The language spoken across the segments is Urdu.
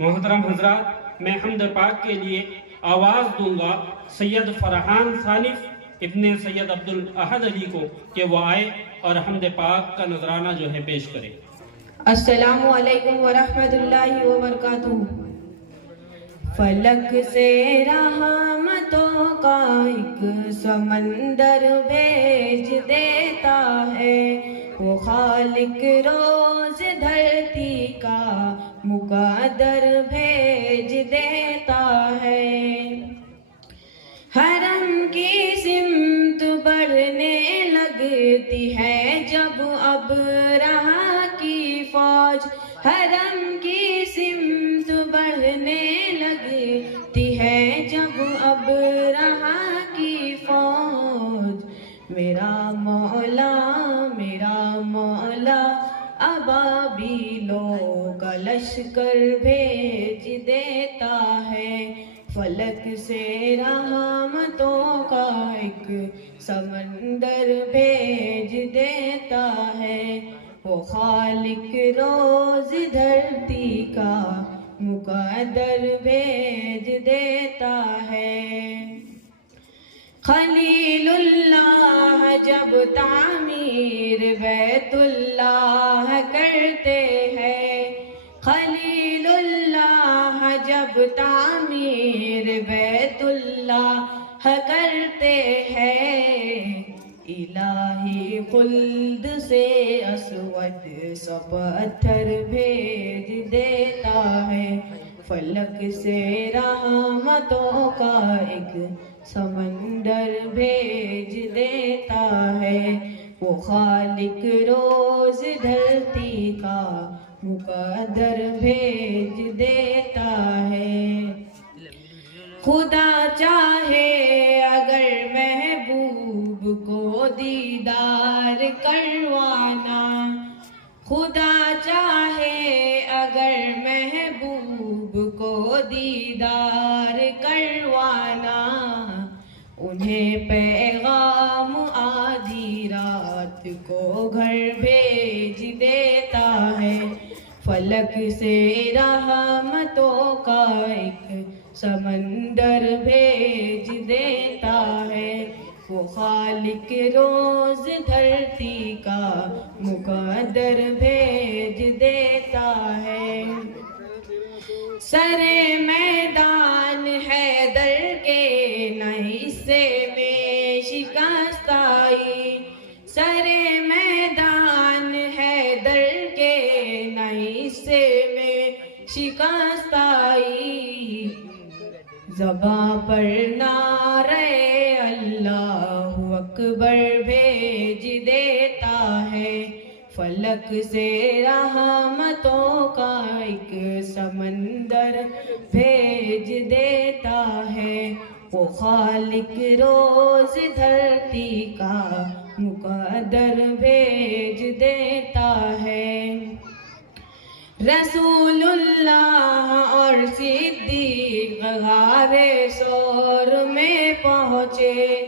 محترم حضرات، میں حمد پاک کے لیے آواز دوں گا سید فرحان صالح ابن سید عبدالاحد علی کو کہ وہ آئے اور حمد پاک کا نذرانہ جو ہے پیش کرے۔ السلام علیکم ورحمۃ اللہ وبرکاتہ۔ فلک سے رحمتوں کا ایک سمندر بھیج دیتا ہے، وہ خالق روز دھرتی کا مقدر بھیج دیتا ہے۔ حرم کی سمت بڑھنے لگتی ہے جب ابرہہ کی فوج، حرم کی سمت بڑھنے لگتی ہے جب ابرہہ کی فوج، میرا مولا ابابیلوں کا لشکر بھیج دیتا ہے۔ فلک سے رحمتوں کا ایک سمندر بھیج دیتا ہے، وہ خالق روز دھرتی کا مقدر بھیج دیتا ہے۔ خلیل اللہ جب تعمیر بیت اللہ کرتے ہیں، خلیل اللہ جب تعمیر بیت اللہ کرتے ہیں، الہی خلد سے اسود سا پتھر بھیج دیتا ہے۔ فلک سے رحمتوں کا ایک سمندر بھیج دیتا ہے، وہ خالق روز دھرتی کا مقدر بھیج دیتا ہے۔ خدا چاہے اگر محبوب کو دیدار کروانا، خدا چاہے اگر محبوب کو دیدار کروانا، انہیں پیغام آدھی رات کو گھر بھیج دیتا ہے۔ فلک سے رحمتوں کا ایک سمندر بھیج دیتا ہے، وہ خالق روز دھرتی کا مقدر بھیج دیتا ہے۔ سرے میدان حیدر کے نہ حصے میں شکست آئی، سرے میدان حیدر کے نہ حصے میں شکست آئی، زباں پر نعرہ اللہ اکبر بھیج دیتا ہے۔ فلک سے رحمتوں کا ایک سمندر بھیج دیتا ہے، وہ خالق روز دھرتی کا مقدر بھیج دیتا ہے۔ رسول اللہ اور صدیق غار ثور میں پہنچے،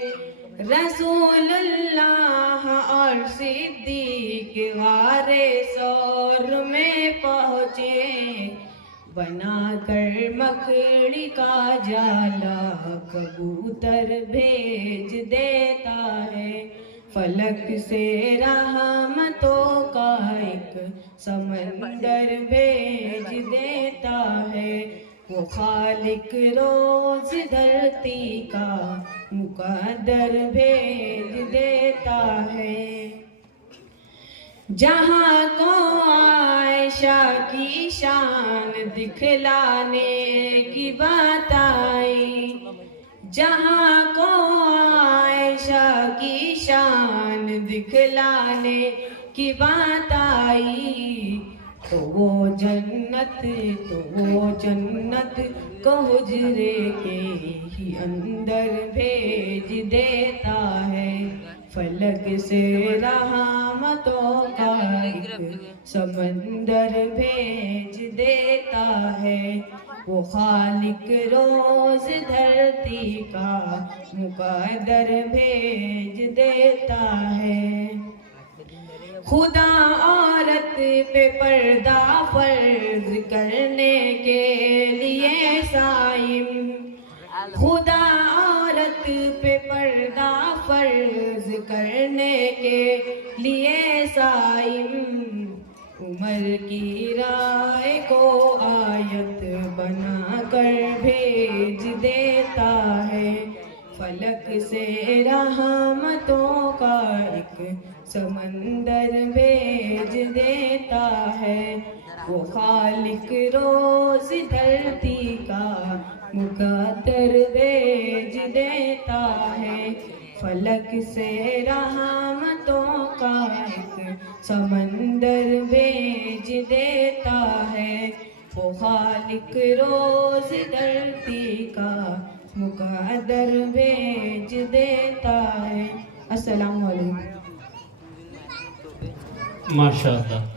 رسول اللہ اور صدیق غار ثور میں پہنچے، بنا کر مکڑی کا جالا کبوتر بھیج دیتا ہے۔ فلک سے رحمتوں کا ایک سمندر بھیج دیتا ہے، وہ خالق روز دھرتی کا مقدر بھیج دیتا ہے۔ جہاں کو عائشہ کی شان دکھلانے کی بات آئی، جہاں کو عائشہ کی شان دکھلانے کی بات آئی، تو وہ جنت کو حجرے کے ہی اندر بھیج دیتا ہے۔ فلک سے رحمتوں کا ایک سمندر بھیج دیتا ہے، وہ خالق روز دھرتی کا مقدر بھیج دیتا ہے۔ خدا عورت پہ پردہ فرض کرنے کے لیے صائم، خدا عورت پہ پردہ فرض کرنے کے لیے صائم، عمر کی رائے کو آیت بنا کر بھیج دیتا ہے، فلک سے رحمتوں کا ایک سمندر بھیج دیتا ہے، وہ خالق روز دھرتی کا مقدر بھیج دیتا ہے، فلک سے رحمتوں کا ایک سمندر بھیج دیتا ہے، وہ خالق روز دھرتی کا مقدر بھیج دیتا ہے۔ السلام علیکم۔ ماشاء اللہ۔